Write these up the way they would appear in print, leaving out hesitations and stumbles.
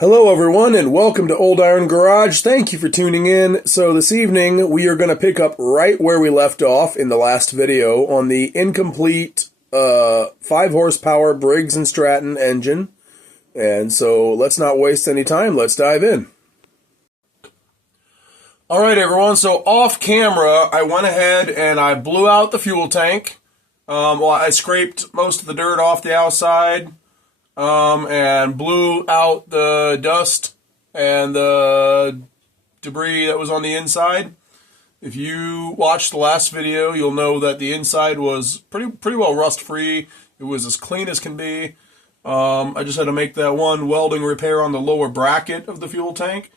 Hello everyone and welcome to Old Iron Garage. Thank you for tuning in. So this evening we are going to pick up right where we left off in the last video on the incomplete 5 horsepower Briggs and Stratton engine. And so let's not waste any time, let's dive in. Alright everyone, so off camera I went ahead and I blew out the fuel tank. I scraped most of the dirt off the outside. And blew out the dust and the debris that was on the inside. If you watched the last video, you'll know that the inside was pretty well rust-free. It was as clean as can be. I just had to make that one welding repair on the lower bracket of the fuel tank.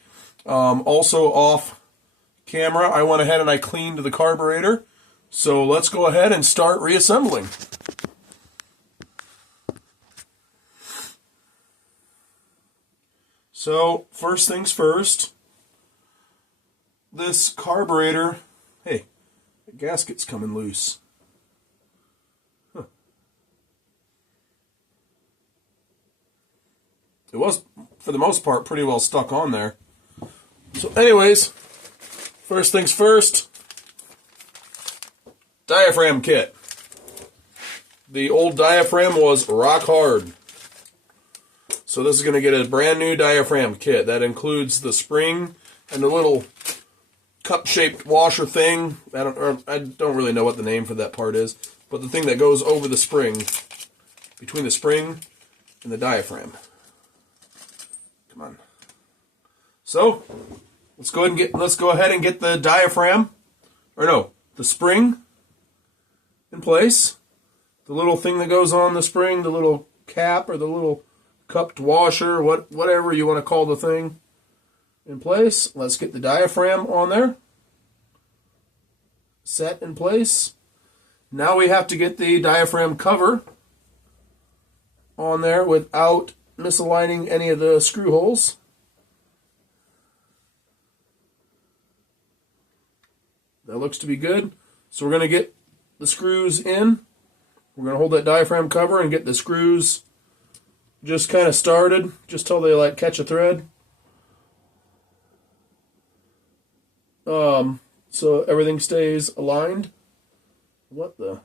Also off camera, I went ahead and I cleaned the carburetor. So let's go ahead and start reassembling. So, first things first, this carburetor, hey, the gasket's coming loose. Huh. It was, for the most part, pretty well stuck on there. So anyways, first things first, diaphragm kit. The old diaphragm was rock hard. So this is going to get a brand new diaphragm kit. That includes the spring and the little cup-shaped washer thing. I don't really know what the name for that part is, but the thing that goes over the spring, between the spring and the diaphragm. Come on. So let's go ahead and get the diaphragm, or no, the spring in place. The little thing that goes on the spring, the little cap or the little cupped washer, whatever you want to call the thing, in place. Let's get the diaphragm on there. Set in place. Now we have to get the diaphragm cover on there without misaligning any of the screw holes. That looks to be good. So we're going to get the screws in. We're going to hold that diaphragm cover and get the screws just kind of started, just till they like catch a thread. So everything stays aligned. What the?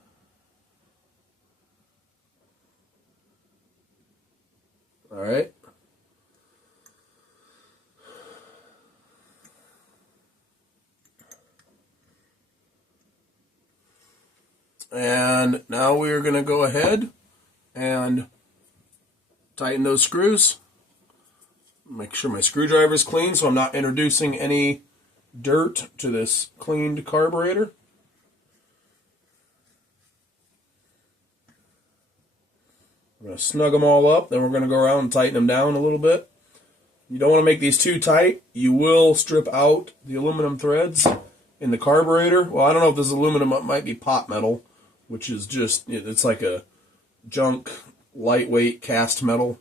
All right. And now we are going to go ahead and tighten those screws. Make sure my screwdriver is clean so I'm not introducing any dirt to this cleaned carburetor. I'm going to snug them all up, then we're going to go around and tighten them down a little bit. You don't want to make these too tight. You will strip out the aluminum threads in the carburetor. Well, I don't know if this is aluminum, it might be pot metal, which is just, it's like a junk lightweight cast metal.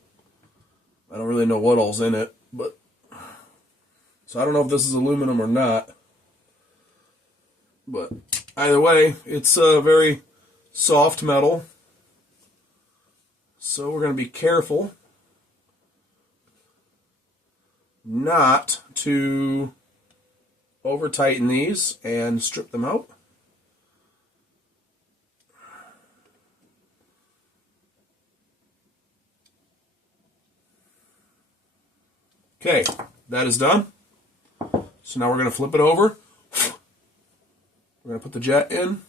I don't really know what all's in it, but so I don't know if this is aluminum or not. But either way, it's a very soft metal. So we're going to be careful not to over tighten these and strip them out. Okay, that is done. So now we're going to flip it over. We're going to put the jet in.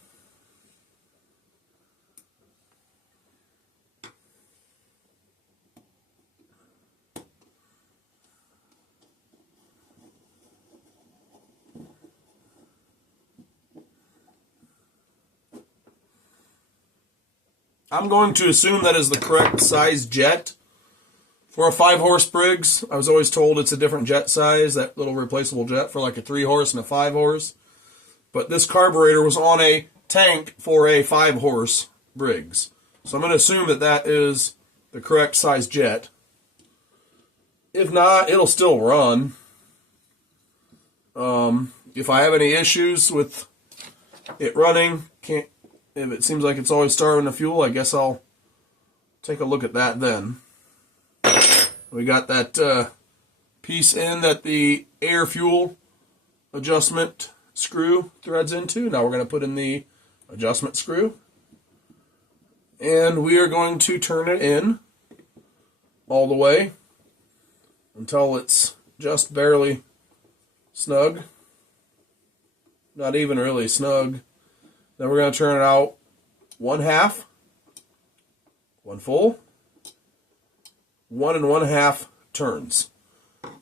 I'm going to assume that is the correct size jet. For a 5-horse Briggs, I was always told it's a different jet size, that little replaceable jet for like a 3-horse and a 5-horse. But this carburetor was on a tank for a 5-horse Briggs. So I'm going to assume that that is the correct size jet. If not, it'll still run. If I have any issues with it running, if it seems like it's always starving of fuel, I guess I'll take a look at that then. We got that piece in that the air fuel adjustment screw threads into. Now we're going to put in the adjustment screw. And we are going to turn it in all the way until it's just barely snug. Not even really snug. Then we're going to turn it out 1/2, 1 full, 1 1/2 turns.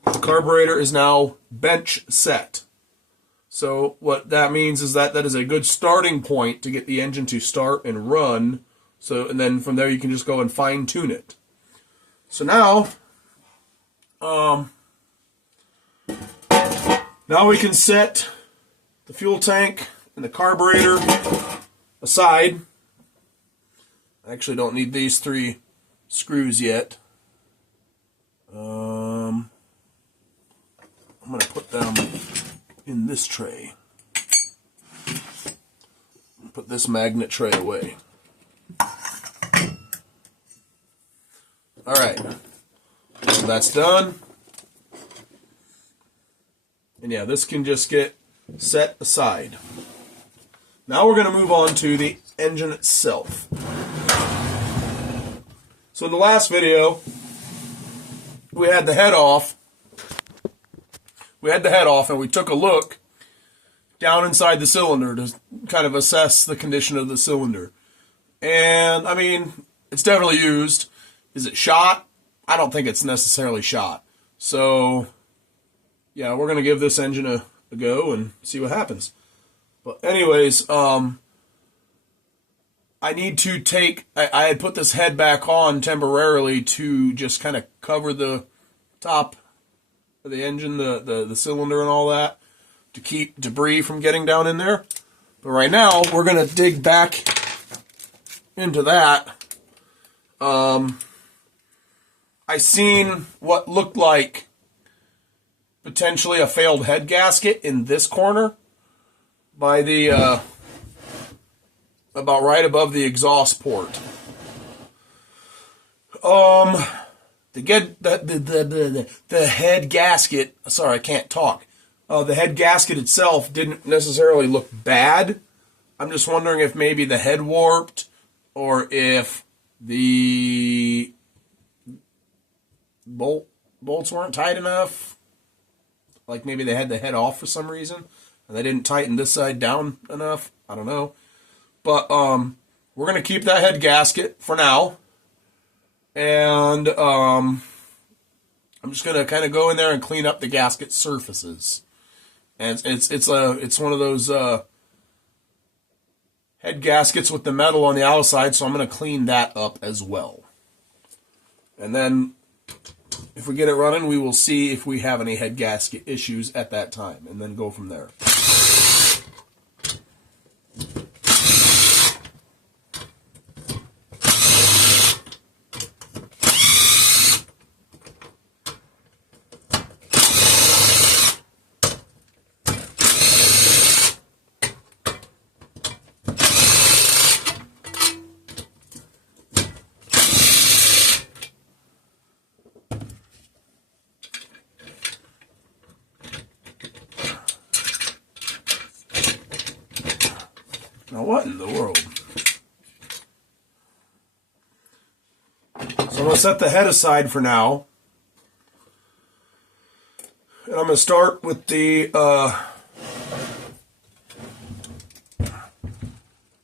The carburetor is now bench set. So what that means is that is a good starting point to get the engine to start and run. So, and then from there you can just go and fine tune it. So now we can set the fuel tank and the carburetor aside. I actually don't need these 3 screws yet. I'm going to put them in this tray. Put this magnet tray away. Alright, so that's done. And yeah, this can just get set aside. Now we're going to move on to the engine itself. So in the last video, we had the head off. And we took a look down inside the cylinder to kind of assess the condition of the cylinder. And, I mean, it's definitely used. Is it shot? I don't think it's necessarily shot. So, yeah, we're going to give this engine a go and see what happens. But anyways, I need to take... I had put this head back on temporarily to just kind of cover the top of the engine, the cylinder and all that, to keep debris from getting down in there. But right now, we're going to dig back into that. I seen what looked like potentially a failed head gasket in this corner by the about right above the exhaust port. The head gasket, sorry, I can't talk. The head gasket itself didn't necessarily look bad. I'm just wondering if maybe the head warped or if the bolts weren't tight enough. Like maybe they had the head off for some reason and they didn't tighten this side down enough. I don't know. But we're going to keep that head gasket for now. And I'm just going to kind of go in there and clean up the gasket surfaces. And it's one of those head gaskets with the metal on the outside, so I'm going to clean that up as well. And then if we get it running, we will see if we have any head gasket issues at that time, and then go from there. Now what in the world? So I'm going to set the head aside for now. And I'm going to start with the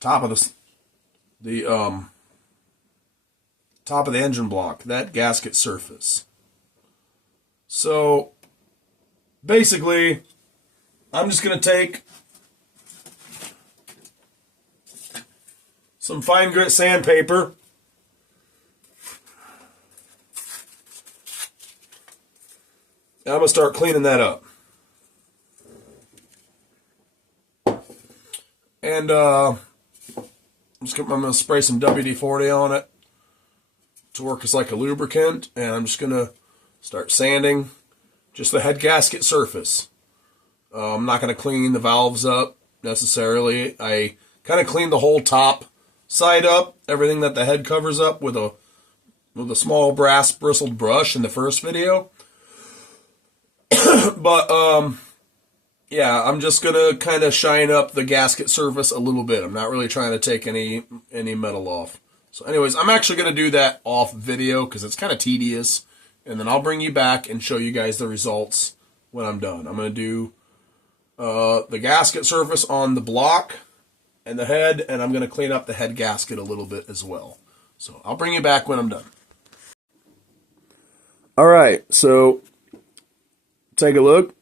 top of the engine block, that gasket surface. So basically, I'm just going to take some fine grit sandpaper, and I'm going to start cleaning that up. And I'm going to spray some WD-40 on it to work as like a lubricant, and I'm just going to start sanding just the head gasket surface. I'm not going to clean the valves up necessarily. I kind of cleaned the whole top side up, everything that the head covers up with a small brass bristled brush in the first video. But, yeah, I'm just going to kind of shine up the gasket surface a little bit. I'm not really trying to take any metal off. So anyways, I'm actually going to do that off video because it's kind of tedious. And then I'll bring you back and show you guys the results when I'm done. I'm going to do the gasket surface on the block and the head, and I'm going to clean up the head gasket a little bit as well. So I'll bring you back when I'm done. All right, so take a look.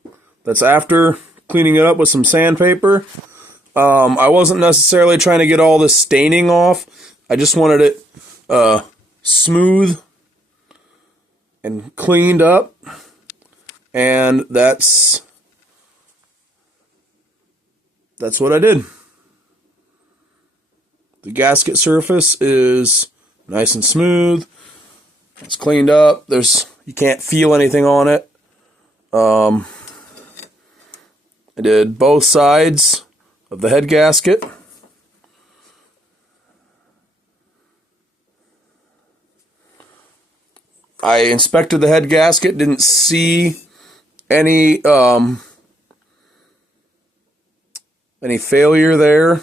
That's after cleaning it up with some sandpaper. I wasn't necessarily trying to get all the staining off. I just wanted it smooth and cleaned up. And that's what I did. The gasket surface is nice and smooth. It's cleaned up. You can't feel anything on it. I did both sides of the head gasket. I inspected the head gasket, didn't see any failure there.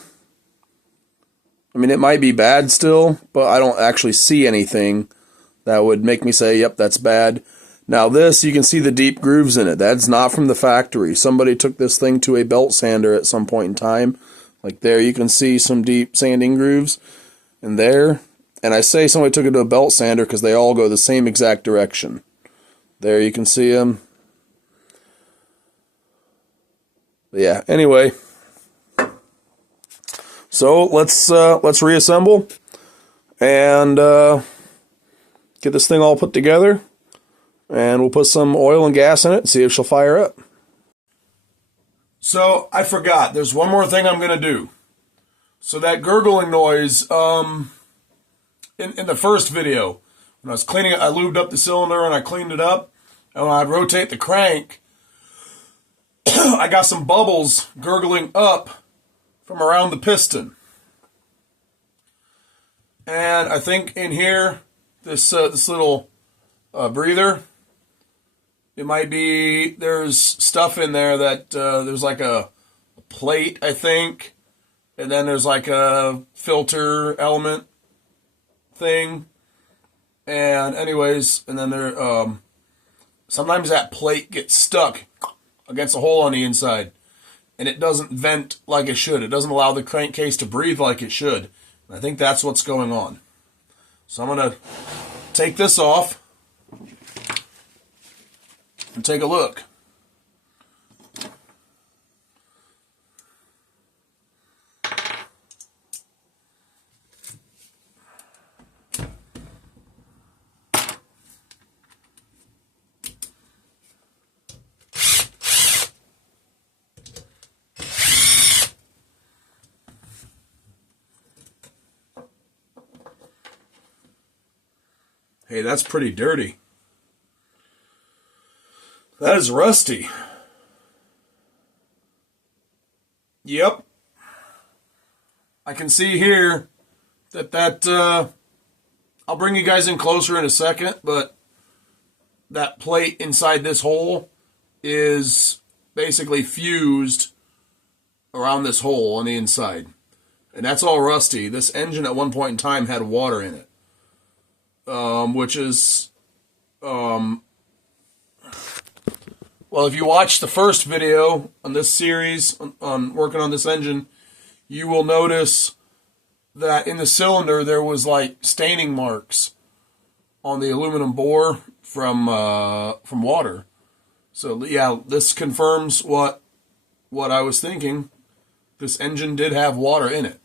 I mean, it might be bad still, but I don't actually see anything that would make me say, yep, that's bad. Now this, you can see the deep grooves in it. That's not from the factory. Somebody took this thing to a belt sander at some point in time. Like there, you can see some deep sanding grooves. And there, and I say somebody took it to a belt sander because they all go the same exact direction. There, you can see them. But yeah, anyway. So let's reassemble and get this thing all put together. And we'll put some oil and gas in it and see if she'll fire up. So, I forgot. There's one more thing I'm going to do. So that gurgling noise, in the first video, when I was cleaning it, I lubed up the cylinder and I cleaned it up. And when I rotate the crank, I got some bubbles gurgling up from around the piston. And I think in here, this little breather, it might be, there's stuff in there that, there's like a plate, I think, and then there's like a filter element thing, and anyways, and then there, sometimes that plate gets stuck against a hole on the inside, and it doesn't vent like it should. It doesn't allow the crankcase to breathe like it should. And I think that's what's going on. So I'm going to take this off and take a look. Hey, that's pretty dirty. That is rusty. Yep. I can see here that I'll bring you guys in closer in a second, but that plate inside this hole is basically fused around this hole on the inside. And that's all rusty. This engine at one point in time had water in it. Which is, well, if you watch the first video on this series on working on this engine, you will notice that in the cylinder there was like staining marks on the aluminum bore from water. So yeah, this confirms what I was thinking. This engine did have water in it.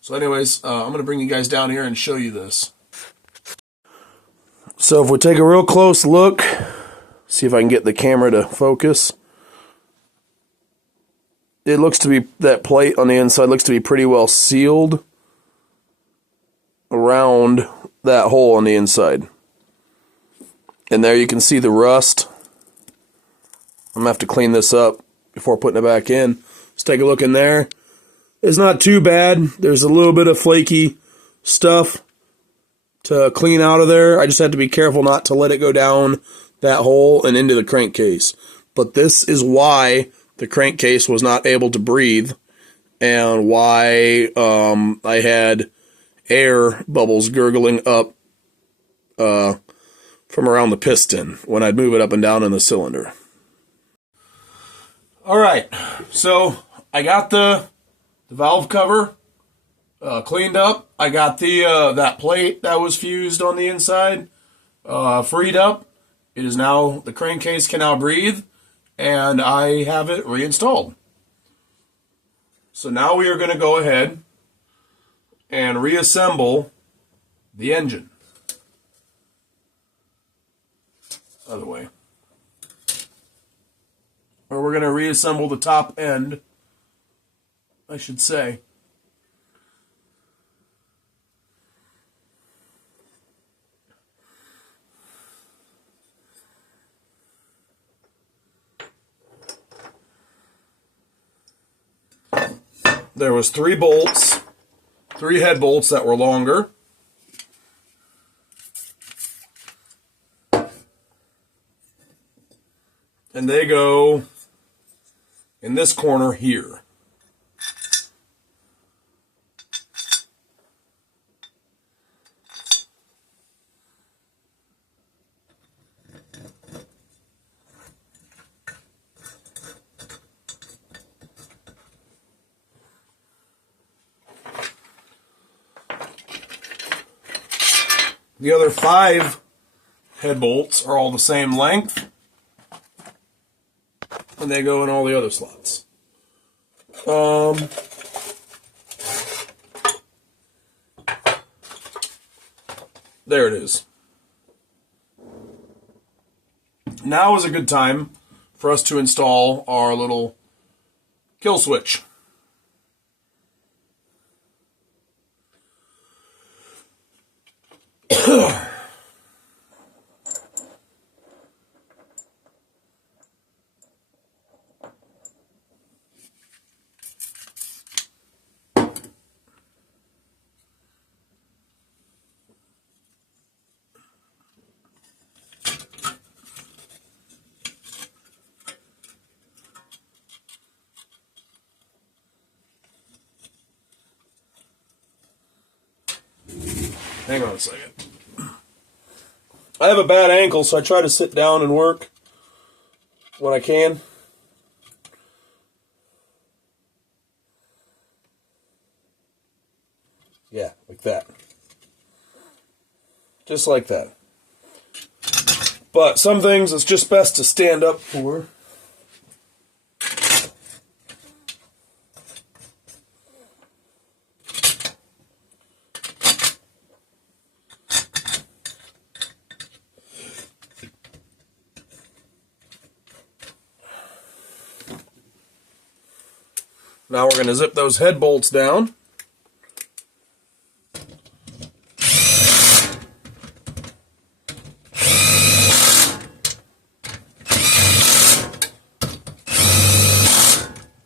So anyways, I'm going to bring you guys down here and show you this. So if we take a real close look, see if I can get the camera to focus. It looks to be, that plate on the inside looks to be pretty well sealed around that hole on the inside. And there you can see the rust. I'm going to have to clean this up before putting it back in. Let's take a look in there. It's not too bad. There's a little bit of flaky stuff to clean out of there. I just have to be careful not to let it go down that hole and into the crankcase. But this is why the crankcase was not able to breathe, and why I had air bubbles gurgling up from around the piston when I'd move it up and down in the cylinder. All right, so I got the valve cover cleaned up. I got the that plate that was fused on the inside freed up. It is now, the crankcase can now breathe, and I have it reinstalled. So now we are going to go ahead and reassemble the engine. Other way. Or we're going to reassemble the top end, I should say. There was 3 bolts, 3 head bolts that were longer. And they go in this corner here. The other 5 head bolts are all the same length, and they go in all the other slots. There it is. Now is a good time for us to install our little kill switch. Hang on a second. I have a bad ankle, so I try to sit down and work when I can. Yeah, like that. Just like that. But some things it's just best to stand up for. Now we're going to zip those head bolts down.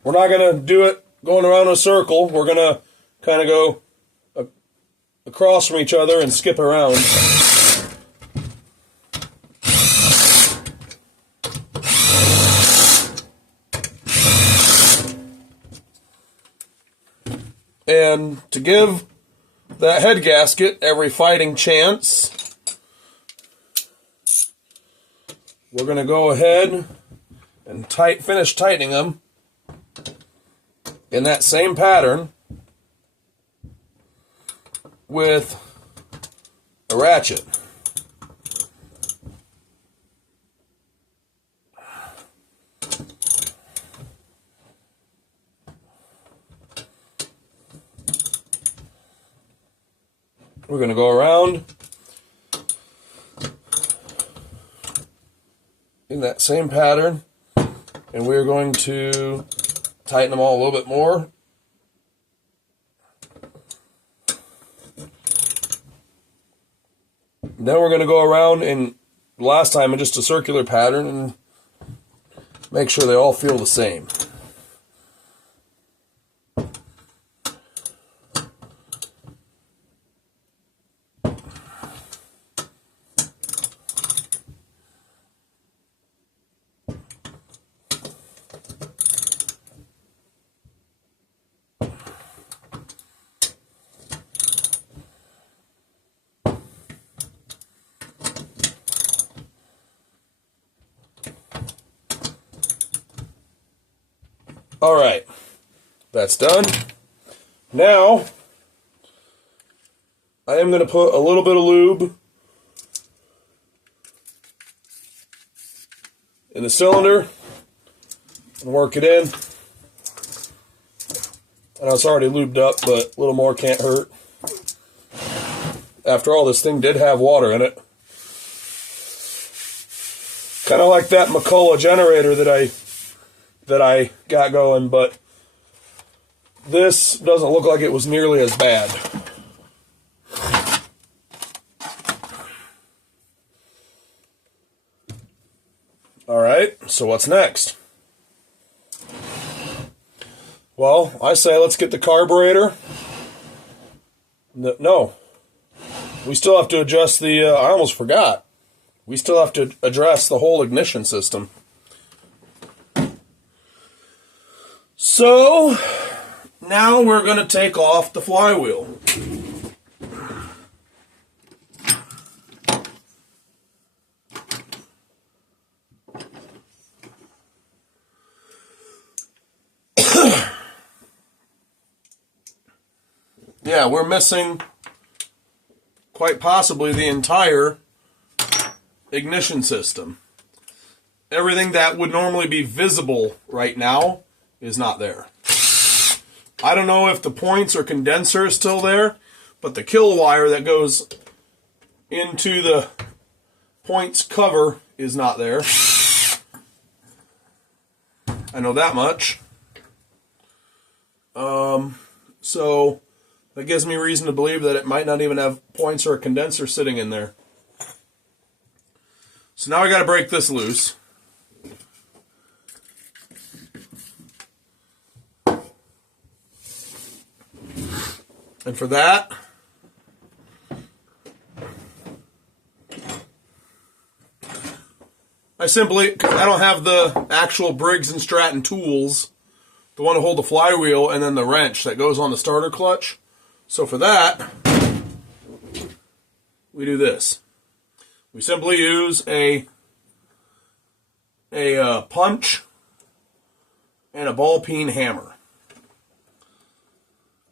We're not going to do it going around in a circle. We're going to kind of go across from each other and skip around. And to give that head gasket every fighting chance, we're going to go ahead and finish tightening them in that same pattern with a ratchet. We're going to go around in that same pattern, and we're going to tighten them all a little bit more. Then we're going to go around in, last time, in just a circular pattern and make sure they all feel the same. All right, that's done. Now, I am going to put a little bit of lube in the cylinder and work it in. I know it's already lubed up, but a little more can't hurt. After all, this thing did have water in it. Kind of like that McCullough generator that I got going, but this doesn't look like it was nearly as bad. All right, so what's next? Well, I say let's get the carburetor. No. We still have to adjust the, I almost forgot. We still have to address the whole ignition system. So, now we're going to take off the flywheel. Yeah, we're missing quite possibly the entire ignition system. Everything that would normally be visible right now is not there. I don't know if the points or condenser is still there, but the kill wire that goes into the points cover is not there. I know that much. So that gives me reason to believe that it might not even have points or a condenser sitting in there. So now I got to break this loose. And for that, I don't have the actual Briggs and Stratton tools, the one to hold the flywheel, and then the wrench that goes on the starter clutch. So for that, we do this. We simply use a punch and a ball peen hammer.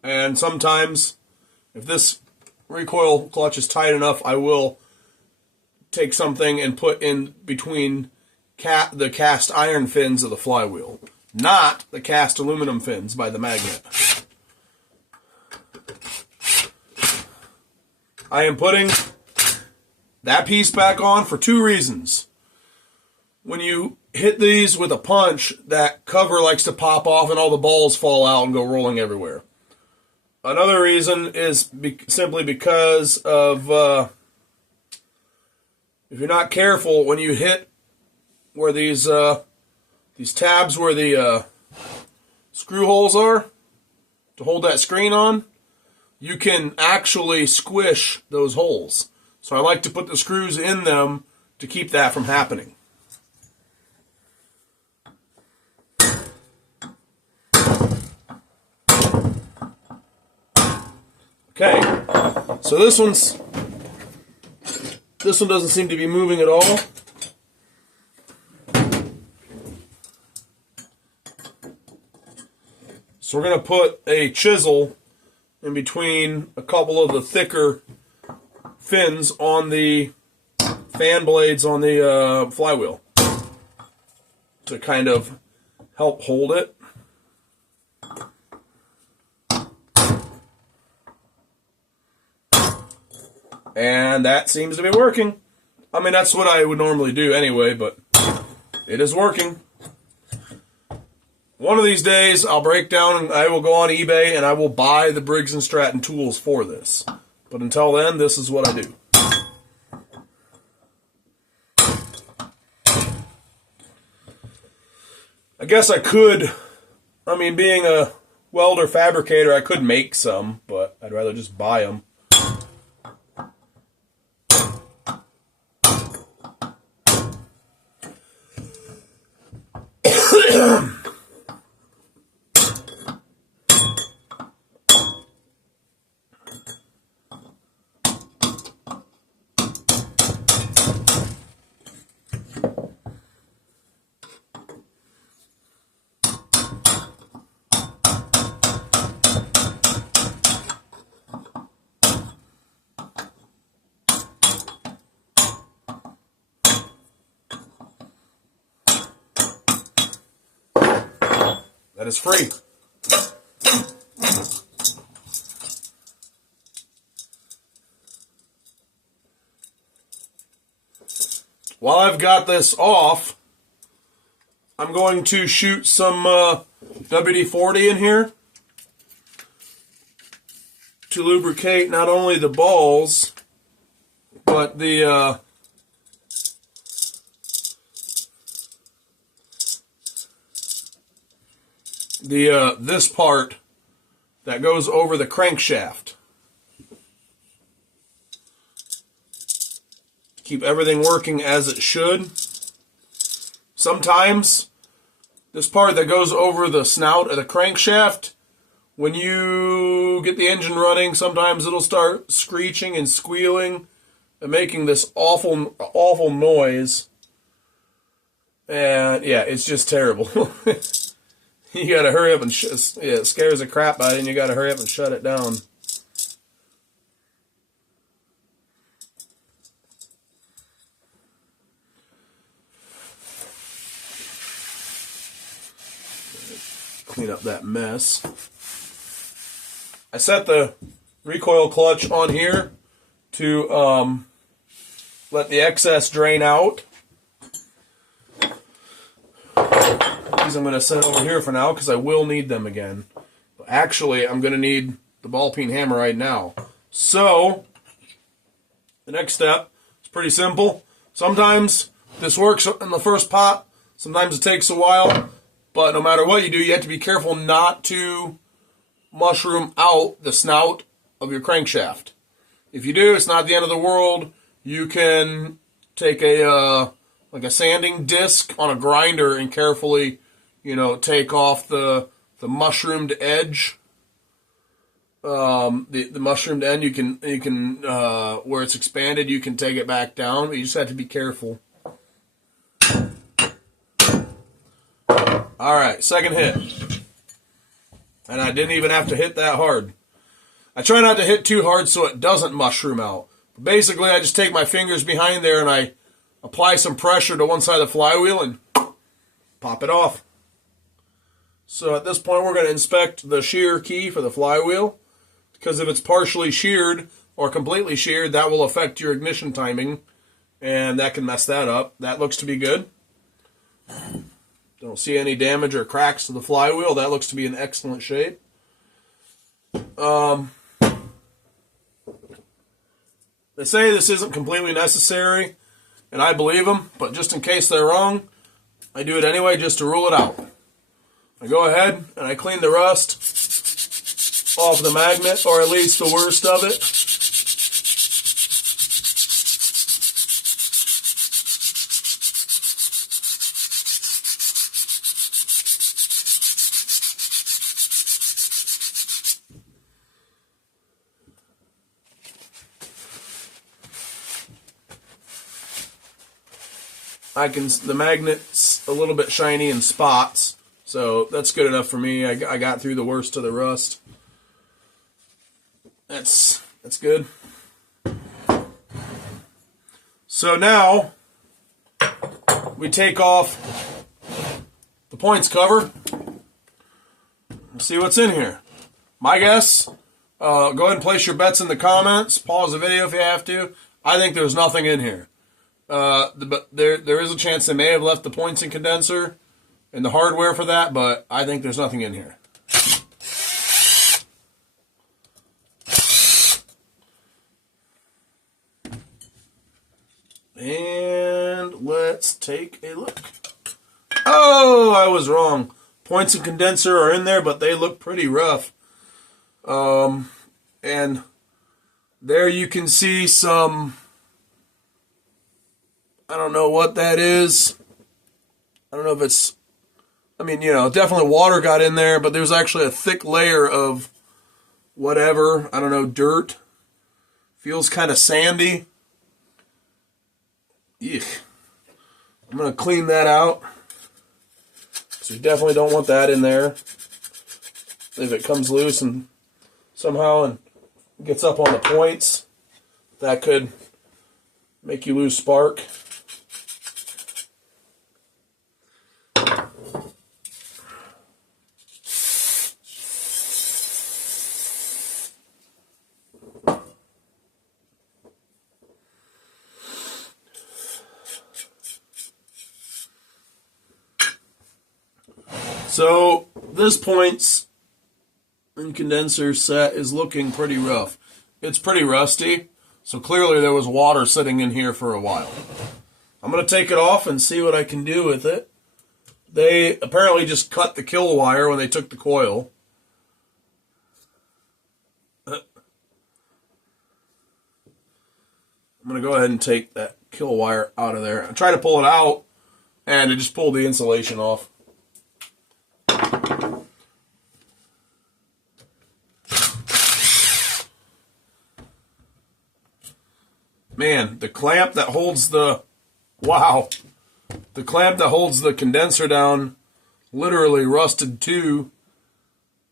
And sometimes, if this recoil clutch is tight enough, I will take something and put in between the cast iron fins of the flywheel, not the cast aluminum fins by the magnet. I am putting that piece back on for two reasons. When you hit these with a punch, that cover likes to pop off and all the balls fall out and go rolling everywhere. Another reason is simply because of if you're not careful, when you hit where these tabs where the screw holes are to hold that screen on, you can actually squish those holes. So I like to put the screws in them to keep that from happening. Okay, so this one doesn't seem to be moving at all. So we're going to put a chisel in between a couple of the thicker fins on the fan blades on the flywheel to kind of help hold it. And that seems to be working. I mean, that's what I would normally do anyway, but it is working. One of these days, I'll break down and I will go on eBay and I will buy the Briggs and Stratton tools for this. But until then, this is what I do. I guess I could, being a welder fabricator, I could make some, but I'd rather just buy them. that is free. While I've got this off, I'm going to shoot some WD-40 in here to lubricate not only the balls, but the this part that goes over the crankshaft. Keep everything working as it should. Sometimes this part that goes over the snout of the crankshaft, when you get the engine running, sometimes it'll start screeching and squealing and making this awful noise. And yeah, it's just terrible. You gotta hurry up and it scares the crap out of you, and you gotta hurry up and shut it down. Clean up that mess. I set the recoil clutch on here to let the excess drain out. These I'm going to set over here for now because I will need them again. But actually, I'm going to need the ball peen hammer right now. So, the next step is pretty simple. Sometimes this works in the first pop. Sometimes it takes a while. But no matter what you do, you have to be careful not to mushroom out the snout of your crankshaft. If you do, it's not the end of the world. You can take a like a sanding disc on a grinder and carefully, take off the mushroomed edge. The mushroomed end, you can where it's expanded, you can take it back down, but you just have to be careful. All right, second hit. And I didn't even have to hit that hard. I try not to hit too hard so it doesn't mushroom out. But basically, I just take my fingers behind there and I apply some pressure to one side of the flywheel and pop it off. So at this point, we're going to inspect the shear key for the flywheel. Because if it's partially sheared or completely sheared, that will affect your ignition timing. And that can mess that up. That looks to be good. Don't see any damage or cracks to the flywheel. That looks to be in excellent shape. They say this isn't completely necessary, and I believe them, but just in case they're wrong, I do it anyway just to rule it out. I go ahead and I clean the rust off the magnet, or at least the worst of it. The magnet's a little bit shiny in spots, so that's good enough for me. I got through the worst of the rust. That's good. So now we take off the points cover and see what's in here. My guess, go ahead and place your bets in the comments. Pause the video if you have to. I think there's nothing in here. But there is a chance they may have left the points and condenser and the hardware for that, but I think there's nothing in here. And let's take a look. Oh, I was wrong. Points and condenser are in there, but they look pretty rough. And there you can see some... I don't know what that is. I don't know if it's... definitely water got in there, but there's actually a thick layer of whatever. I don't know, dirt. Feels kind of sandy. Eek. I'm going to clean that out. So you definitely don't want that in there. If it comes loose and somehow and gets up on the points, that could make you lose spark. So this points and condenser set is looking pretty rough. It's pretty rusty, so clearly there was water sitting in here for a while. I'm going to take it off and see what I can do with it. They apparently just cut the kill wire when they took the coil. I'm going to go ahead and take that kill wire out of there. I tried to pull it out, and it just pulled the insulation off. Man, the clamp that holds the... Wow. The clamp that holds the condenser down literally rusted to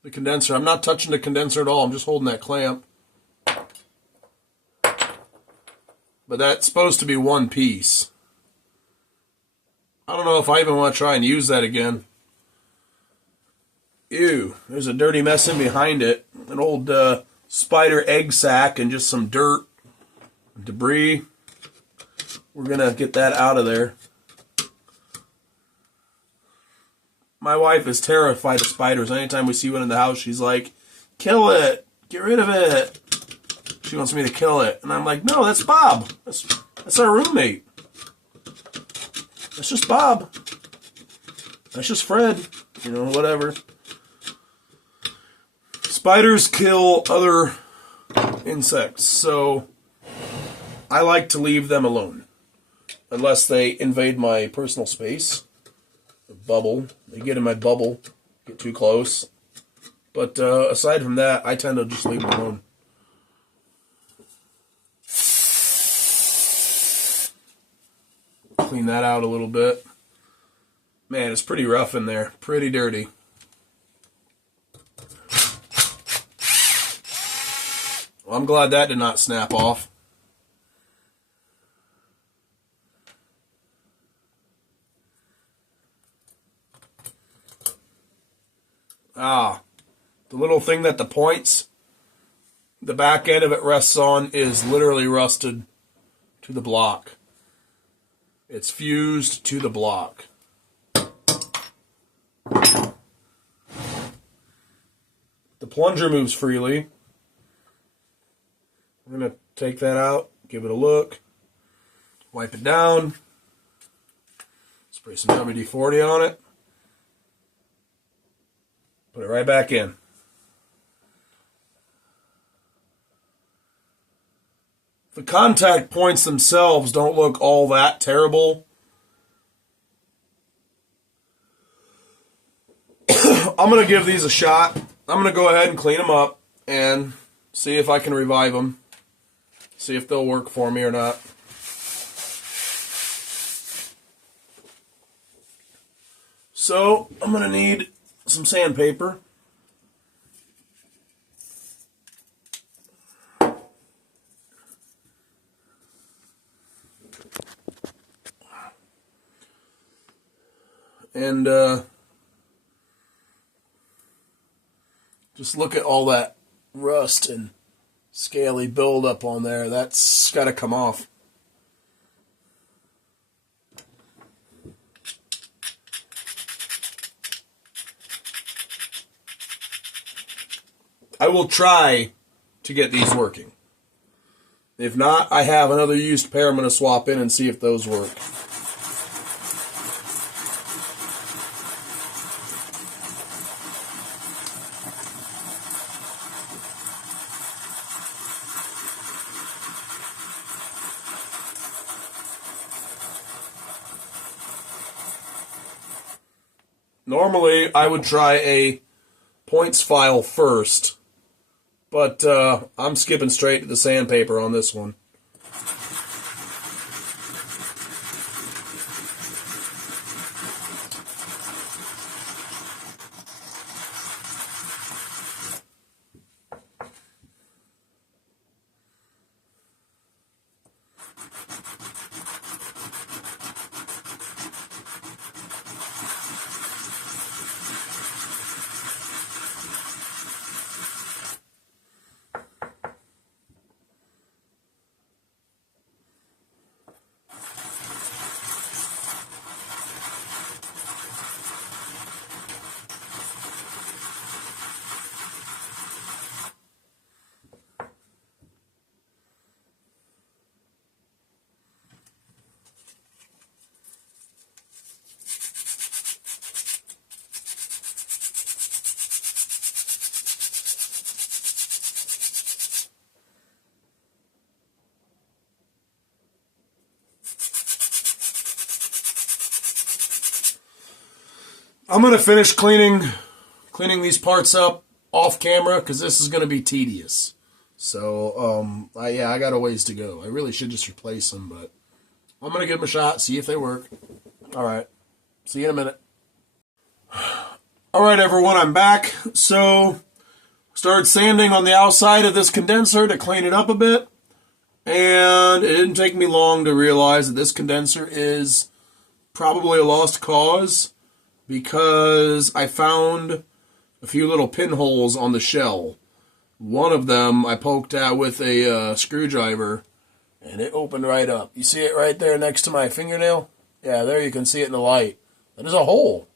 the condenser. I'm not touching the condenser at all. I'm just holding that clamp. But that's supposed to be one piece. I don't know if I even want to try and use that again. Ew, there's a dirty mess in behind it. An old spider egg sac and just some dirt, debris. We're going to get that out of there. My wife is terrified of spiders. Anytime we see one in the house, she's like, kill it. Get rid of it. She wants me to kill it. And I'm like, no, that's Bob. That's our roommate. That's just Bob. That's just Fred. You know, whatever. Spiders kill other insects, so I like to leave them alone. Unless they invade my personal space. Bubble. They get in my bubble. Get too close. But aside from that, I tend to just leave them alone. Clean that out a little bit. Man, it's pretty rough in there. Pretty dirty. Well, I'm glad that did not snap off. Ah, the little thing that the points, the back end of it rests on is literally rusted to the block. It's fused to the block. The plunger moves freely. We're going to take that out, give it a look, wipe it down, spray some WD-40 on it. Put it right back in. The contact points themselves don't look all that terrible. I'm going to give these a shot. I'm going to go ahead and clean them up and see if I can revive them. See if they'll work for me or not. So, I'm going to need some sandpaper. And just look at all that rust and scaly buildup on there. That's got to come off. I will try to get these working. If not, I have another used pair I'm going to swap in and see if those work. Normally, I would try a points file first, but I'm skipping straight to the sandpaper on this one. I'm going to finish cleaning these parts up off camera because this is going to be tedious. So, yeah, I got a ways to go. I really should just replace them, but I'm going to give them a shot, see if they work. All right. See you in a minute. All right, everyone, I'm back. So, started sanding on the outside of this condenser to clean it up a bit. And it didn't take me long to realize that this condenser is probably a lost cause because I found a few little pinholes on the shell. One of them I poked at with a screwdriver, and it opened right up. You see it right there next to my fingernail? Yeah, there you can see it in the light. That is a hole.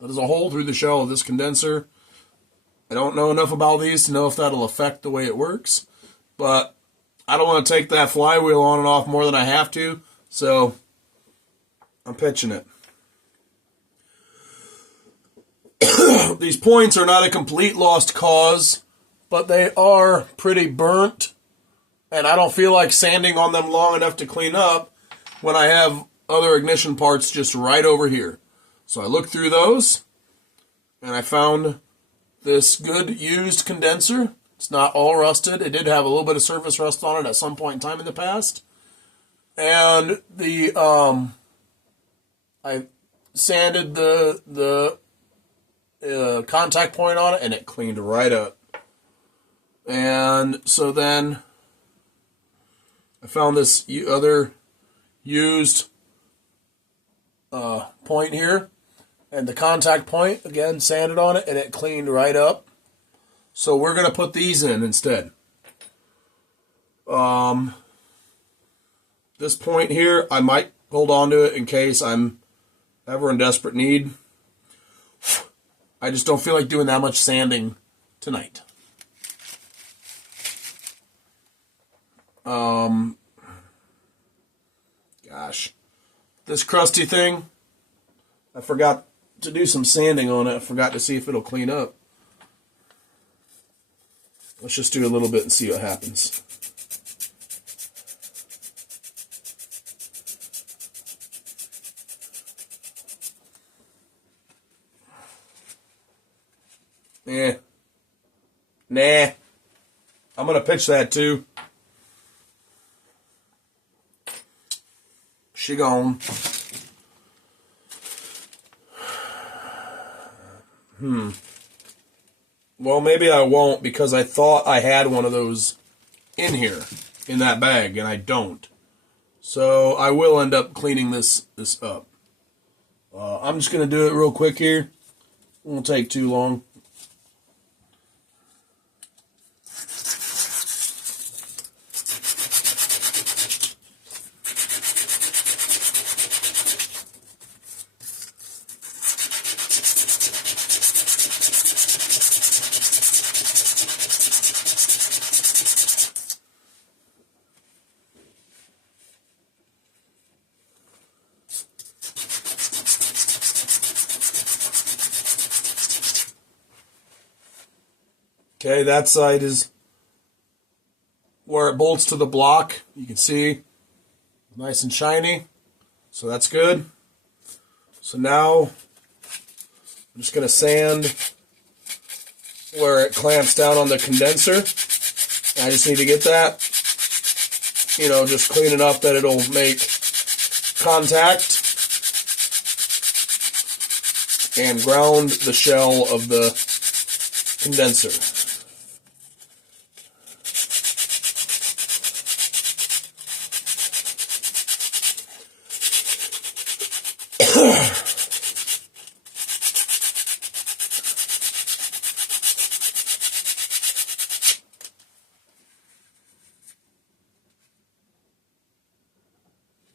That is a hole through the shell of this condenser. I don't know enough about these to know if that'll affect the way it works, but I don't want to take that flywheel on and off more than I have to, so I'm pitching it. These points are not a complete lost cause, but they are pretty burnt, and I don't feel like sanding on them long enough to clean up when I have other ignition parts just right over here. So I looked through those, and I found this good used condenser. It's not all rusted. It did have a little bit of surface rust on it at some point in time in the past. And I sanded the contact point on it, and it cleaned right up. And so then I found this other used point here, and the contact point, again, sanded on it, and it cleaned right up. So we're going to put these in instead. This point here, I might hold on to it in case I'm ever in desperate need. I just don't feel like doing that much sanding tonight. Gosh. This crusty thing, I forgot to do some sanding on it. I forgot to see if it'll clean up. Let's just do a little bit and see what happens. Nah. I'm going to pitch that too. She gone. Well, maybe I won't because I thought I had one of those in here, in that bag, and I don't. So I will end up cleaning this up. I'm just going to do it real quick here. It won't take too long. Okay, that side is where it bolts to the block. You can see, nice and shiny. So that's good. So now I'm just going to sand where it clamps down on the condenser. I just need to get that, just clean it up that it'll make contact and ground the shell of the condenser.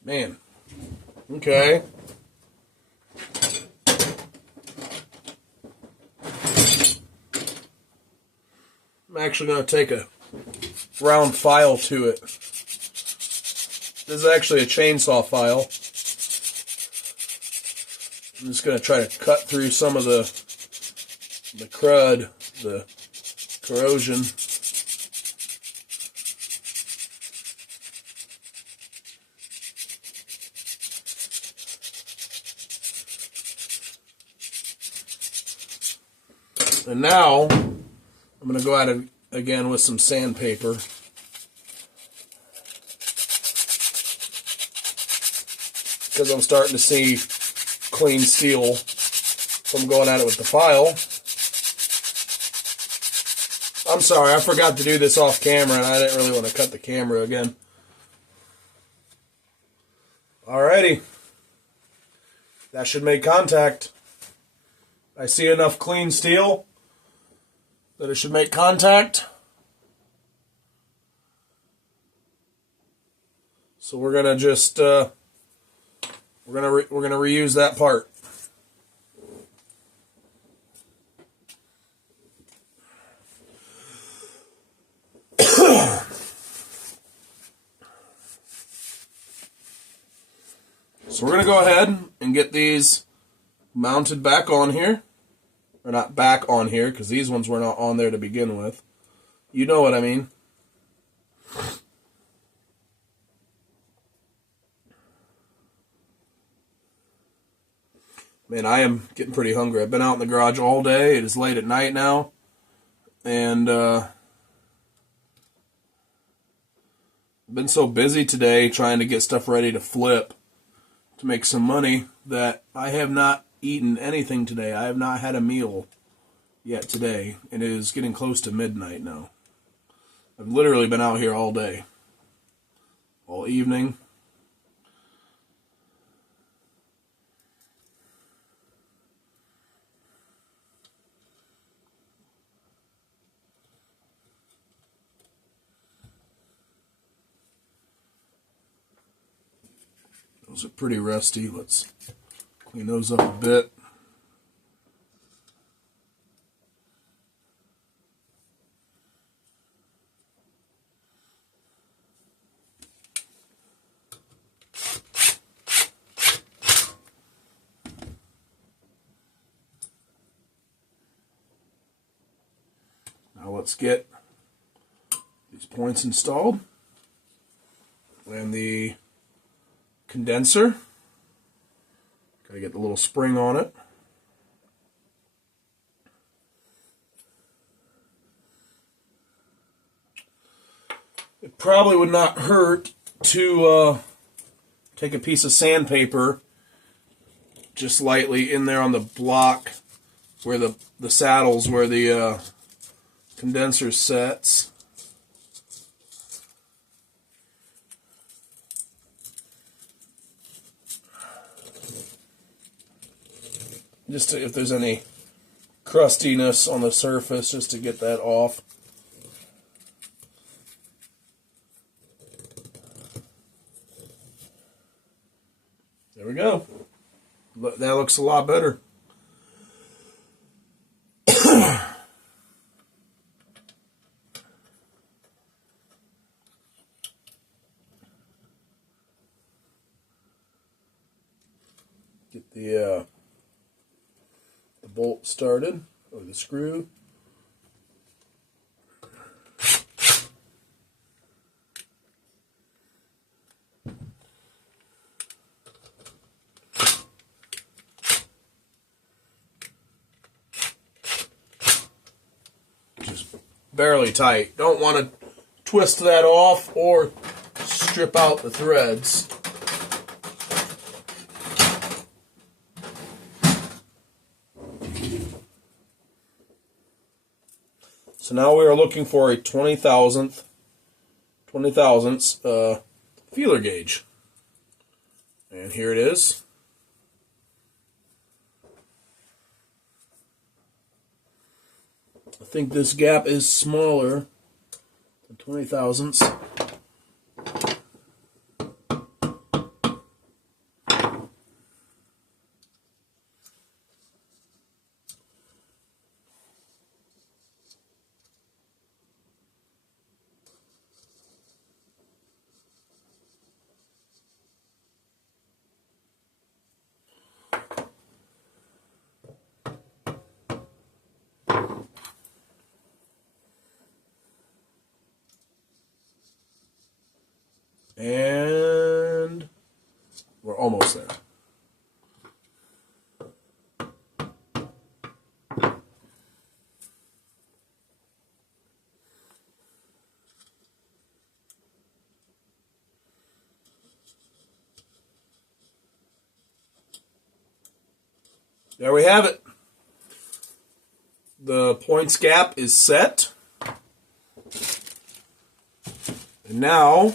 Man. Okay. I'm actually going to take a round file to it. This is actually a chainsaw file. I'm just going to try to cut through some of the crud, the corrosion. And now I'm going to go at it again with some sandpaper. Because I'm starting to see clean steel from going at it with the file. I'm sorry, I forgot to do this off camera, and I didn't really want to cut the camera again. Alrighty. That should make contact. I see enough clean steel that it should make contact. So we're gonna just we're gonna reuse that part. So we're going to go ahead and get these mounted back on here. Or not back on here, because these ones were not on there to begin with. You know what I mean. Man, I am getting pretty hungry. I've been out in the garage all day. It is late at night now. And I've been so busy today trying to get stuff ready to flip to make some money that I have not eaten anything today. I have not had a meal yet today, and it is getting close to midnight now. I've literally been out here all day, all evening. Those are pretty rusty. Let's clean those up a bit. Now let's get these points installed. And the condenser. Gotta get the little spring on it. It probably would not hurt to take a piece of sandpaper just lightly in there on the block where the saddles where the condenser sets. Just to, if there's any crustiness on the surface, just to get that off. There we go. That looks a lot better. Get the bolt started, or the screw. Just barely tight. Don't want to twist that off or strip out the threads. So now we are looking for a 20 thousandths feeler gauge. And here it is. I think this gap is smaller than 20 thousandths. And we're almost there. There we have it. The points gap is set. And now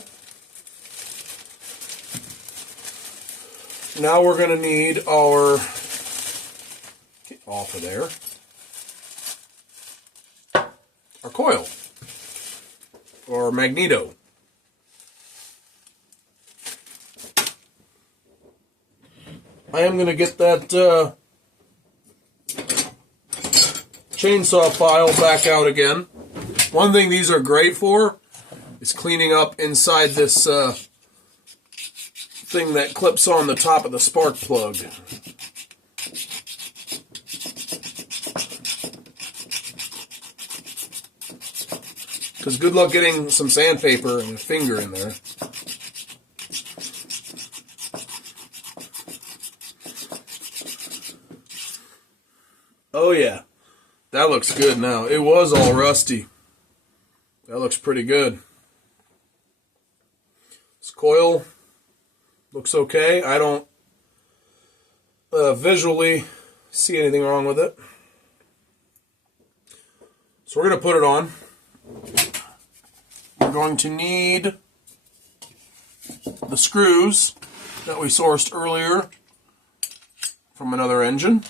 we're going to need our, get off of there, our coil, or magneto. I am going to get that chainsaw file back out again. One thing these are great for is cleaning up inside this thing that clips on the top of the spark plug. Because good luck getting some sandpaper and a finger in there. Oh yeah, that looks good now. It was all rusty. That looks pretty good. This coil looks okay. I don't visually see anything wrong with it. So we're going to put it on. We're going to need the screws that we sourced earlier from another engine.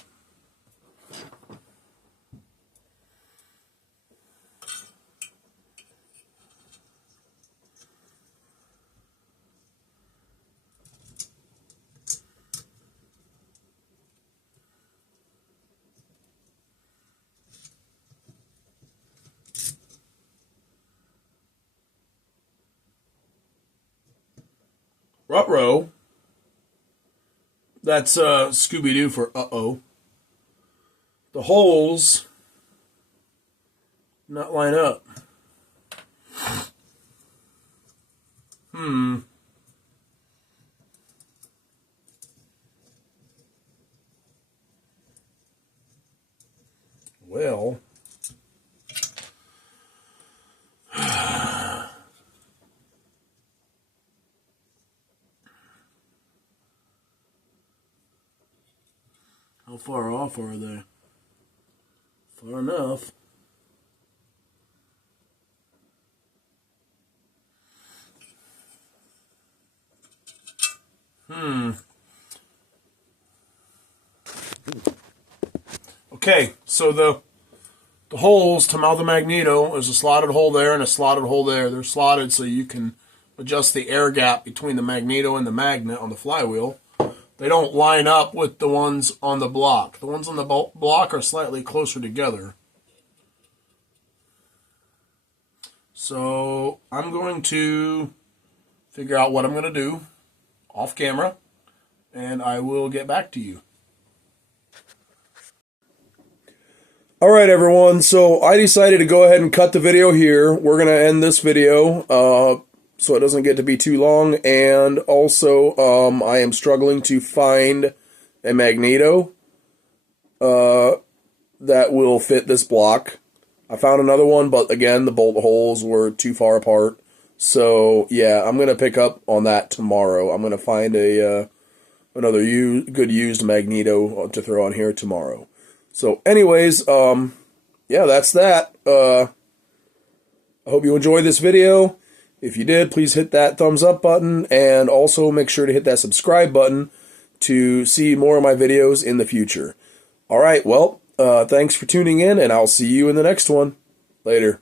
Ruh-roh. That's Scooby-Doo for uh-oh. The holes not line up. Well, how far off are they? Far enough. Okay, so the holes to mount the magneto, there's a slotted hole there and a slotted hole there. They're slotted so you can adjust the air gap between the magneto and the magnet on the flywheel. They don't line up with the ones on the block. The ones on the block are slightly closer together. So I'm going to figure out what I'm going to do off camera, and I will get back to you. Alright everyone, so I decided to go ahead and cut the video here. We're going to end this video so it doesn't get to be too long, and also I am struggling to find a magneto that will fit this block. I found another one, but again the bolt holes were too far apart. So yeah, I'm going to pick up on that tomorrow. I'm going to find another good used magneto to throw on here tomorrow. So anyways, yeah, that's that. I hope you enjoyed this video. If you did, please hit that thumbs up button, and also make sure to hit that subscribe button to see more of my videos in the future. Alright, well, thanks for tuning in, and I'll see you in the next one. Later.